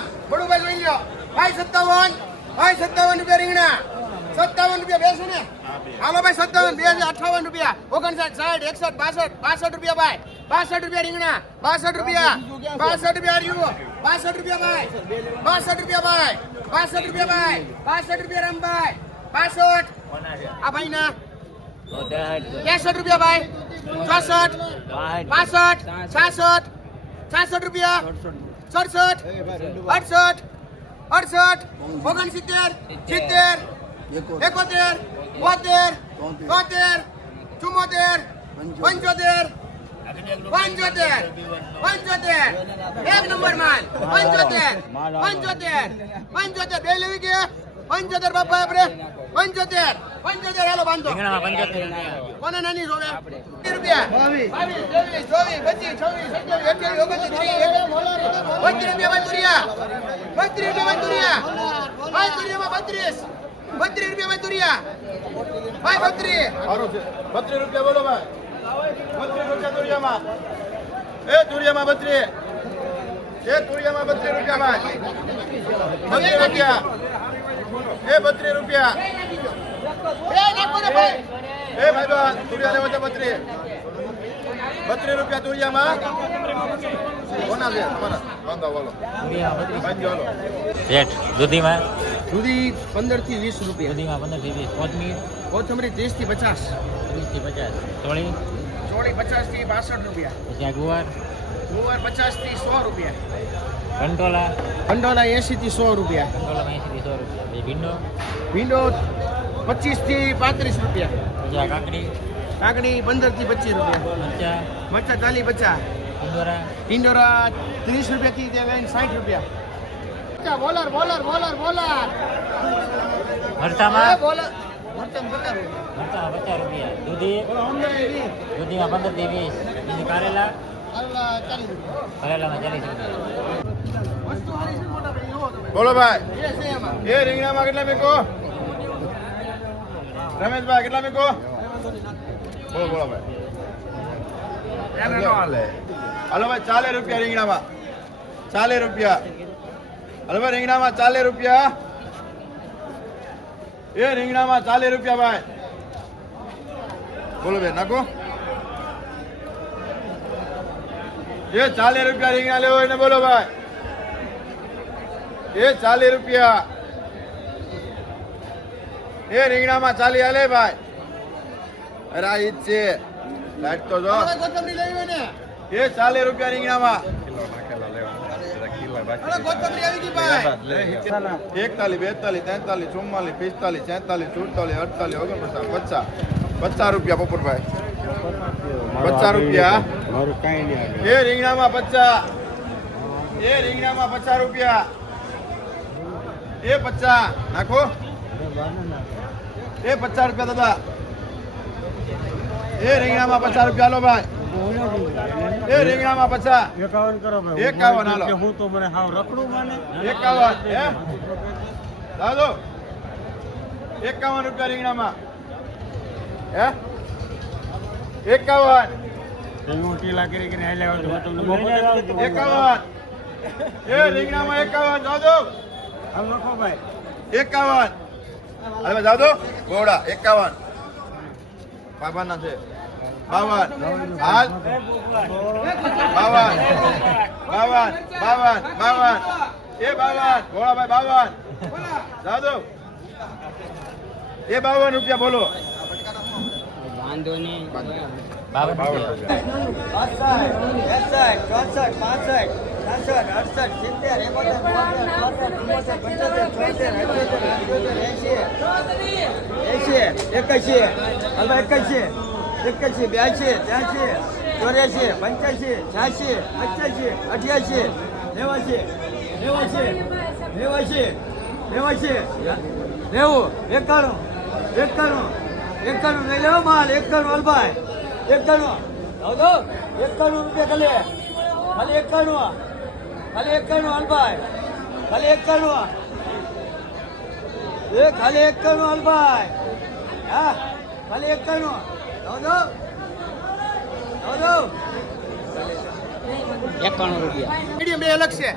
થોડું ભાઈ જોઈ લો ભાઈ 57 રૂપિયા રીંગણા 57 રૂપિયા બેસો ને હાલો ભાઈ 57 58 રૂપિયા 59 60 61 62 રૂપિયા ભાઈ 62 રૂપિયા રીંગણા 62 રૂપિયા 62 રૂપિયા આર્યુ 62 રૂપિયા ભાઈ 62 રૂપિયા ભાઈ 62 રૂપિયા ભાઈ 62 રૂપિયા રામભાઈ 62 આ ભાઈ ના 63 રૂપિયા ભાઈ 64 65 66 66 રૂપિયા 67 68 68 69 70 71 72 73 74 75 એક નંબર માલ 75 બે લેવી કે 75 બાપા આપણે 75 હાલો બાંધો કોને નાની જોવે રૂપિયા 22 23 24 25 26 32 રૂપિયા તુરિયા ભાઈ 32 રૂપિયા બોલો ભાઈ 32 રૂપિયા તુરિયામાં એ તુરિયામાં 32 એ તુરિયામાં 32 રૂપિયા ભાઈ 32 રૂપિયા એ 32 રૂપિયા એ નાખો ને ભાઈ એ ભાઈ બા તુરિયા લેવો છે 32 રૂપિયા તુરિયામાં કોના છે તમારા બાંધો વાલો બાંધો વાલો રેટ દૂધીમાં દૂધી 15 થી 20 રૂપિયા દૂધીમાં 15 થી 20 કોથમરી 30 થી 50 ચોળી 50 થી 62 રૂપિયા પછી ગુવાર 50 થી 100 રૂપિયા કંટોલા 80 થી 100 રૂપિયા 80 થી 100 રૂપિયા પછી ભીંડો 25 થી 35 રૂપિયા પછી આ કાકડી 15 થી 25 રૂપિયા મરચા 40 50 ટિંડોરા 30 રૂપિયા થી 60 રૂપિયા બોલર મરચામાં બોલર મરચા 50 રૂપિયા દૂધીમાં 15 થી 20 પછી કારેલામાં 40 રૂપિયા બોલો ભાઈ એ રીંગણામાં કેટલા મેકો રમેશભાઈ કેટલા મેકો બોલો ભાઈ હાલો ભાઈ 40 રૂપિયા રીંગણામાં 40 રૂપિયા હાલો ભાઈ રીંગણામાં 40 રૂપિયા એ રીંગણામાં 40 રૂપિયા ભાઈ બોલો ભાઈ નાખો એ 40 રૂપિયા રીંગણા લેવો એને બોલો ભાઈ એ 40 રૂપિયા એ રીંગણામાં 40 હાલે ભાઈ અરે આ ઈજ છે લાઈટ તો જો એ 40 રૂપિયા રીંગણામાં 50 રૂપિયા બપોરભાઈ 50 રૂપિયા એ રીંગણામાં 50 એ રીંગણામાં 50 રૂપિયા એ 50 નાખો એ 50 રૂપિયા દાદા એ રીંગણામાં 50 રૂપિયા લો ભાઈ એ રીંગણામાં 50 51 કરો ભાઈ 51 હાલો હું તો મને હાવ રખડું માને 51 એમ દાદો 51 રૂપિયા રીંગણામાં હે 51 હું ટીલા કરી કરીને હાલ્યા હોય તો 51 એ રીંગણામાં 51 દાદો આમ લખો ભાઈ 51 હવે દાદો ગોડા 51 બાબાના છે 52 હાલ 52 એ 52 ગોળાભાઈ 52 દાદો એ 52 રૂપિયા બોલો વાંધો નહીં 52 એકાણું નહીં લેવો માલ 91 અલભાઈ 91 રૂપિયા ખાલી 91 અલભાઈ ખાલી 91 એ ખાલી 91 અલભાઈ હા ખાલી 91 ₹51 મીડિયમ બે અલગ છે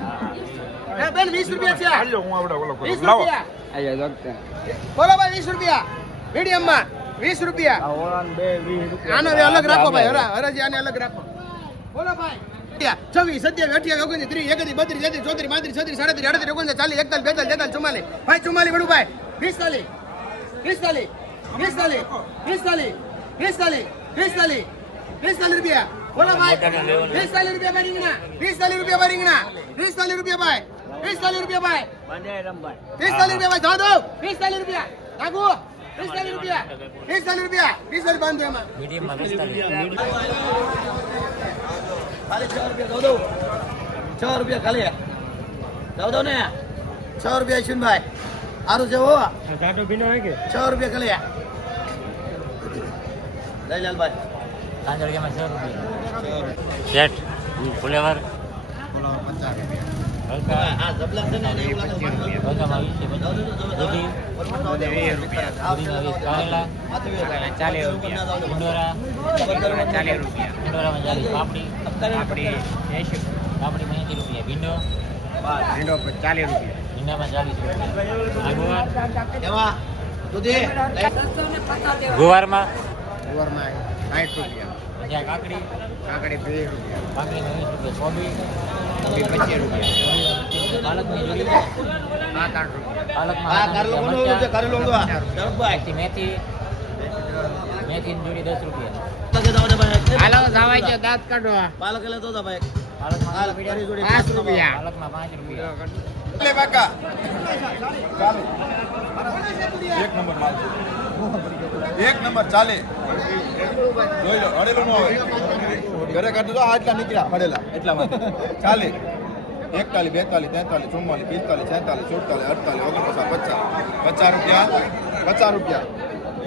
એ બેન 20 રૂપિયા છે હાલો હું આવડે ઓલો 20 કરું લાવો રૂપિયા બોલો ભાઈ 20 રૂપિયા મીડિયમ માં 20 રૂપિયા આ ઓળાન 2 20 રૂપિયા આનો અલગ રાખો ભાઈ હરાજી આને અલગ રાખો બોલો ભાઈ 26 27 28 29 30 31 32 33 34 35 36 37 38 39 40 41 42 43 44 ભાઈ 44 વડું ભાઈ 45 45 45 રૂપિયા બોલો ભાઈ 45 રૂપિયા ભાઈ રીંગણા 45 રૂપિયા ભાઈ રીંગણા 45 રૂપિયા ભાઈ 45 રૂપિયા ભાઈ બાંધે રમભાઈ 45 રૂપિયા ભાઈ જાઓ દો 45 રૂપિયા નાખો 45 રૂપિયા 45 રૂપિયા 45 બાંધો એમાં મીડિયમમાં 45 ખાલી 6 રૂપિયા દો 6 રૂપિયા ખાલી દો ને 6 રૂપિયા ઈશુનભાઈ સારું છે હો જાડો ભીનો હે કે 6 રૂપિયા ખાલી લઈ લાલભાઈ કાંજળિયામાં 6 રૂપિયા શેઠ ફુલેવર હલકા આ જબલા છે ને એવું લાગે હલકામાં 20 દૂધી રૂપિયા દૂધીમાં 20 કારેલા 40 રૂપિયા ઈંડોરા 40 રૂપિયા ઈંડોરામાં 40 પાપડી પાપડી 80 પાપડીમાં 80 રૂપિયા ભીંડો ભીંડો 40 રૂપિયા ભીંડામાં 40 રૂપિયા ગુવાર એમાં દૂધી ગુવારમાં ગુવારમાં 60 રૂપિયા ત્યાં કાકડી કાકડી 2 રૂપિયા કાકડીમાં 20 રૂપિયા કોબી 25 રૂપિયા પાલકની જોડી 7-8 રૂપિયા પાલકમાં આ કારેલો કોનો છે કારેલો ઊંધો પછી મેથી મેથીની જોડી 10 રૂપિયા હાલો જવાય છે દાંત કાઢવા પાલક લે તો ભાઈ પાલકમાં હાલ તારી જોડે 5 રૂપિયા પાલકમાં 5 રૂપિયા લે બાકા ચાલે એક નંબર માલ છે એક નંબર ચાલે જોઈ લો હડેલું ન હોય ઘરે કાઢો તો આટલા નીકળ્યા હડેલા એટલામાં ચાલે 41 42 43 44 45 46 47 48 49 50 50 રૂપિયા 50 રૂપિયા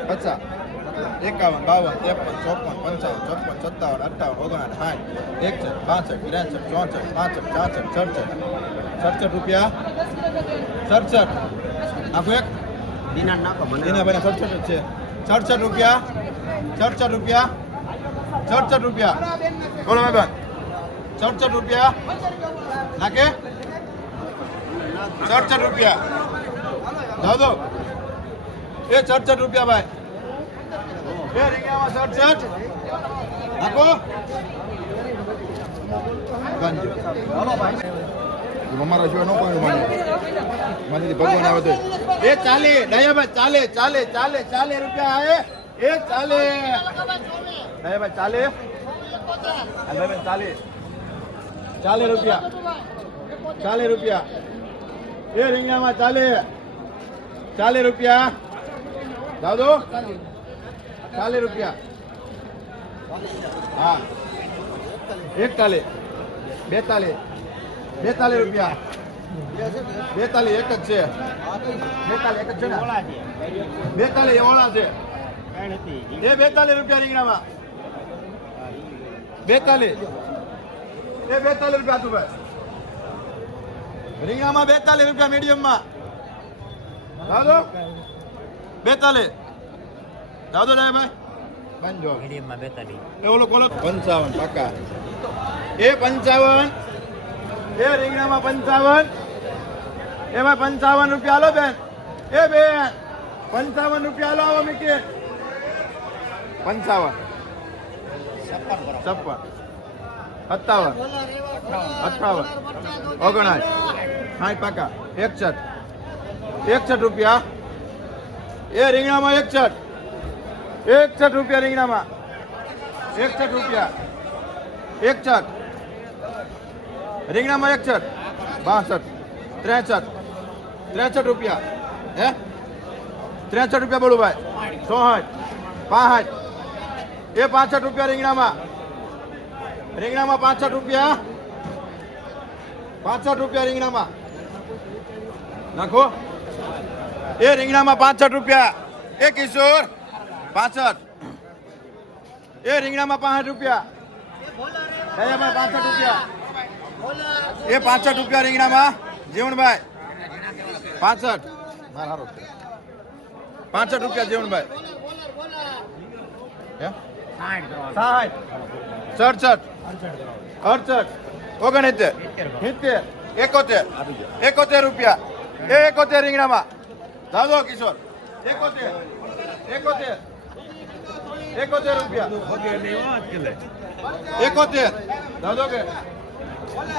50 51 52 53 54 55 57 58 59 60 61 62 63 64 65 66 રૂપિયા 67 આખું એક દિના નાખો મને એના ભાઈ 67 છે 67 રૂપિયા 67 રૂપિયા 67 રૂપિયા બોલો ભાઈ 67 રૂપિયા નાખે 67 રૂપિયા જાઓ દો એ 67 રૂપિયા ભાઈ એ રીંગણામાં 67 નાખો અમારા સિવાય ન કોઈ માની ભગવાન આવે તો એ ચાલે દયાભાઈ ચાલે રૂપિયા આવે એ ચાલે દયાભાઈ ચાલે ચાલે રૂપિયા એ રીંગણામાં ચાલે રૂપિયા જાવ દો 40 રૂપિયા હા 41 42 રૂપિયા 42 એક જ છે 42 એક જ છે ને 42 એ ઓળા છે એ 42 રૂપિયા રીંગણામાં 42 એ 42 રૂપિયા તું ભાઈ રીંગણામાં 42 રૂપિયા મીડિયમમાં જાવ 42 જાવ દો ભાઈ બંજો મીડિયમમાં 42 એ ઓલો કોલો 55 પાકા એ 55 એ રીંગણામાં 55 એમાં 55 રૂપિયા આલો બેન એ બેન 55 રૂપિયા આલો આવો મીકે 55 56 57 58 59 60 પાકા 61 રૂપિયા એ રીંગણામાં 61 રૂપિયા રીંગણામાં 61 રૂપિયા 61 રીંગણામાં 61 62 63 રૂપિયા હે 63 રૂપિયા બોલું ભાઈ 64 65 એ 65 રૂપિયા રીંગણામાં 65 રૂપિયા 65 રૂપિયા રીંગણામાં નાખો એ રીંગણામાં 65 રૂપિયા એ કિશોર 65 એ રીંગણામાં 65 રૂપિયા દયાભાઈ 65 રૂપિયા એ 65 રૂપિયા રીંગણામાં જીવણભાઈ 65 મારો 65 રૂપિયા જીવણભાઈ હે 60 67 68 69 70 71 71 રૂપિયા એ 71 રીંગણામાં દાદો કિશોર 71 રૂપિયા 71 દાદો કે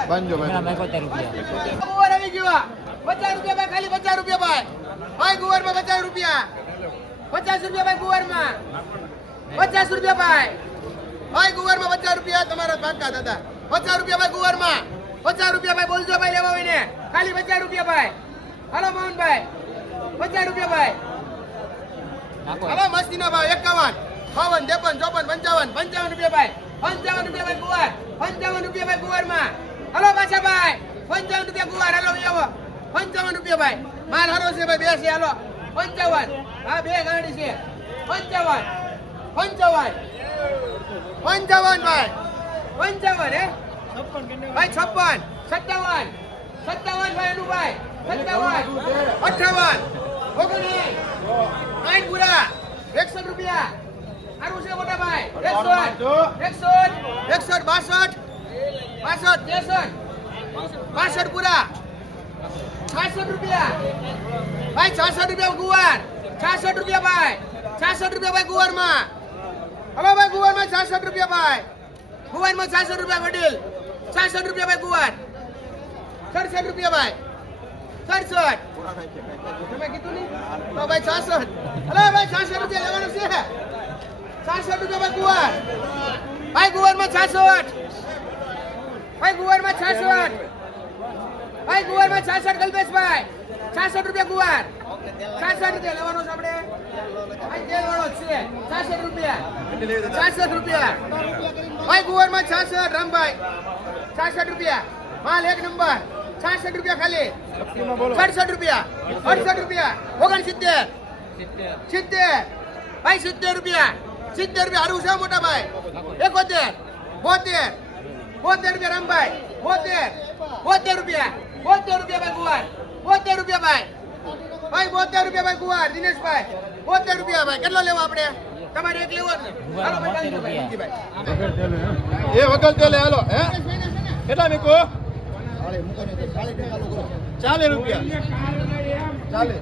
બાંજો રીંગણામાં 71 રૂપિયા. ગુવાર આવી ગયો 50 રૂપિયા ભાઈ, ખાલી 50 રૂપિયા ભાઈ. ભાઈ ગુવારમાં 50 રૂપિયા, 50 રૂપિયા ભાઈ ગુવારમાં, 50 રૂપિયા ભાઈ. ભાઈ ગુવારમાં 50 રૂપિયા તમારા પાકા દાદા. 50 રૂપિયા ભાઈ ગુવારમાં, 50 રૂપિયા ભાઈ. બોલજો ભાઈ લેવા હોય ને, ખાલી 50 રૂપિયા ભાઈ. હાલો મોહનભાઈ 50 રૂપિયા ભાઈ. નાખો. હાલો મસ્તીનો ભાવ 51 52 53 54 55 રૂપિયા ભાઈ. 55 રૂપિયા ભાઈ ગુવાર, 55 રૂપિયા ભાઈ ગુવારમાં. હાલો પાછા ભાઈ 55 રૂપિયા ગુવાર. હાલો આવો 55 રૂપિયા ભાઈ. માલ હારો છે ભાઈ, બે છે. હાલો 55. હા બે ગાડી છે 55 55 55 ભાઈ 55 હે ભાઈ 56 57 57 ભાઈ અનુભાઈ 57 58 59 આઠ પૂરા 61 રૂપિયા. સારું છે મોટા ભાઈ 61 62 62 પૂરા 66 રૂપિયા ભાઈ. 66 રૂપિયા ગુવાર, 66 રૂપિયા ભાઈ, 66 રૂપિયા ભાઈ ગુવારમાં. હલો ભાઈ ગુવારમાં 66 રૂપિયા ભાઈ. ગુવારમાં 66 રૂપિયા વડીલ, 66 રૂપિયા ભાઈ ગુવાર. 67 રૂપિયા ભાઈ, 67 તમે કીધું નહીં તો ભાઈ 66. હલો ભાઈ 66 રૂપિયા લેવાનું છે. 66 રૂપિયા ભાઈ ગુવાર. ભાઈ ગુવારમાં 66 ભાઈ ગુવારમાં 66 ભાઈ ગુવારમાં 66 કલ્પેશભાઈ 66 રૂપિયા ગુવાર. 66 રૂપિયા લેવાનો છે આપણે ભાઈ, તેલ વાળો જ છે. 66 રૂપિયા 66 રૂપિયા ભાઈ ગુવારમાં 66 રામભાઈ 66 રૂપિયા. માલ એક નંબર 66 રૂપિયા ખાલી. 67 રૂપિયા 68 રૂપિયા 69 70 ભાઈ 70 રૂપિયા 70 રૂપિયા. હારું છે મોટા ભાઈ. 71 72 રૂપિયા રામભાઈ. 72 રૂપિયા 72 રૂપિયા ભાઈ ગુવાર. 72 રૂપિયા ભાઈ. ભાઈ 72 રૂપિયા ભાઈ ગુવાર. દિનેશભાઈ 72 રૂપિયા ભાઈ. કેટલો લેવો આપણે? તમારે એક લેવો જ ને. હાલો ભાઈ, ભાઈ. એ વગર તેલે હાલો હે કેટલા મીકો 40 રૂપિયા 40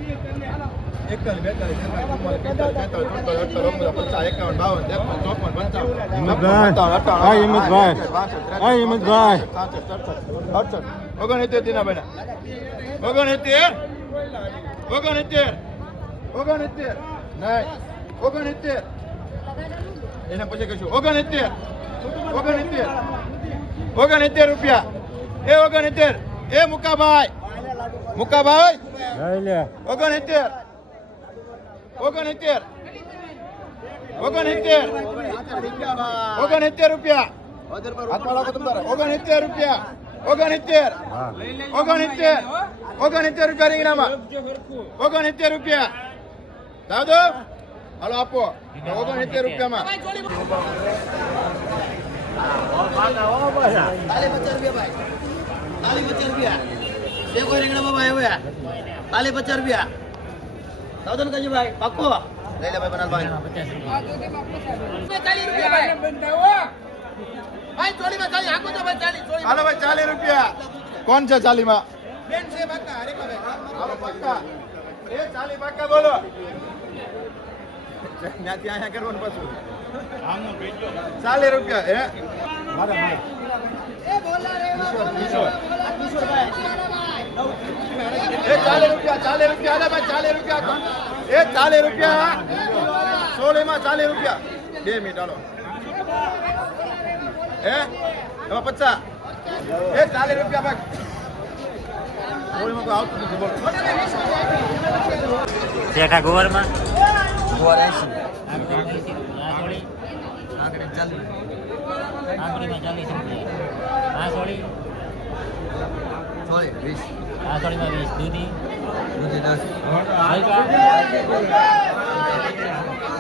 41 એને પછી કહીશું 69 રૂપિયા એ 69 એ મુકાભાઈ 69 રૂપિયા. હાથમાં રાખો તમ તારે 69 રૂપિયા 69 રૂપિયા રીંગણામાં 69 રૂપિયા. દાદો હાલો આપો 69 રૂપિયામાં. તાલી 50 રૂપિયા ભાઈ. તાલી 50 રૂપિયા. બે કોઈ રીંગણામાં ભાઈ હવે તાલી 50 રૂપિયા. દાદો ને કહીએ ભાઈ પાક્કો લઈ લે ભાઈ બનાલભાઈ. 40 રૂપિયા ભાઈ. ભાઈ ચોલીમાં 40 આખો તો ભાઈ 40 હાલો ભાઈ 40 રૂપિયા. કોણ છે 40 માં? બેન છે બાકા હરેકાભાઈ. હાલો પક્કા એ 40 પક્કા બોલો. ત્યાંથી અહીંયા કરવાનું પાછું 40 રૂપિયા હે એ બોલા રે કિશોર. કિશોરભાઈ. એ 40 રૂપિયા 40 રૂપિયા હાલે ભાઈ 40 રૂપિયા એ 40 રૂપિયા 16 માં 40 રૂપિયા 2 મિનિટ હાલો હે એમાં 50 એ 40 રૂપિયા ભાઈ 16 માં કોઈ આવતું નથી બોલો. શેઠા ગુવારમાં ગુવાર 80. આ સોળી આંકડે 40. આંગળીમાં 40 રૂપિયા. આ સોળી 20. આ સોળીમાં 20. દૂધી દૂધી 10.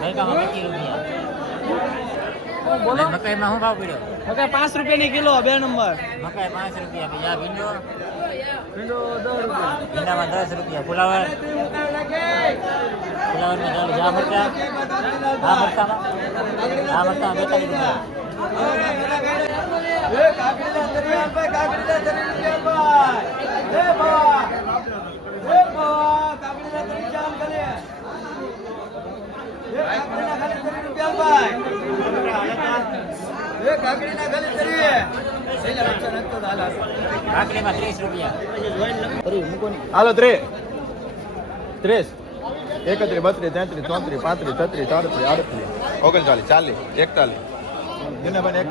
ગઈકામાં 25 રૂપિયા. મકાઈમાં શું ભાવ પડ્યો? મકાઈ 5 રૂપિયાની કિલો 2 નંબર. મકાઈ 5 રૂપિયા. બીજા ભીંડો ભીંડો 10 રૂપિયા. ભીંડામાં 10 રૂપિયા. ફુલાવરમાં 40. આ મરચાં 42 રૂપિયા. કાકડીમાં 30 રૂપિયા. હાલો 30 31 32 33 34 35 36 38 39 40 દિનાભાઈ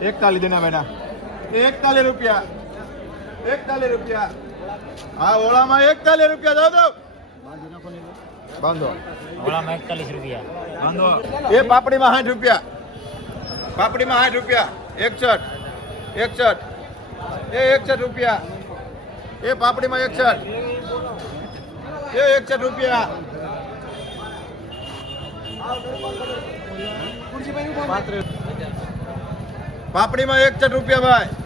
41 દિનાભાઈ 41 રૂપિયા 41 રૂપિયા. હા ઓળામાં 41 રૂપિયા દો બાંધો ઓળામાં 41 રૂપિયા. બાંધો. એ પાપડીમાં 60 રૂપિયા. પાપડીમાં 60 રૂપિયા. 61 એ 61 રૂપિયા. એ પાપડીમાં 61 એ 61 રૂપિયા. પાપડીમાં 61 રૂપિયા ભાઈ.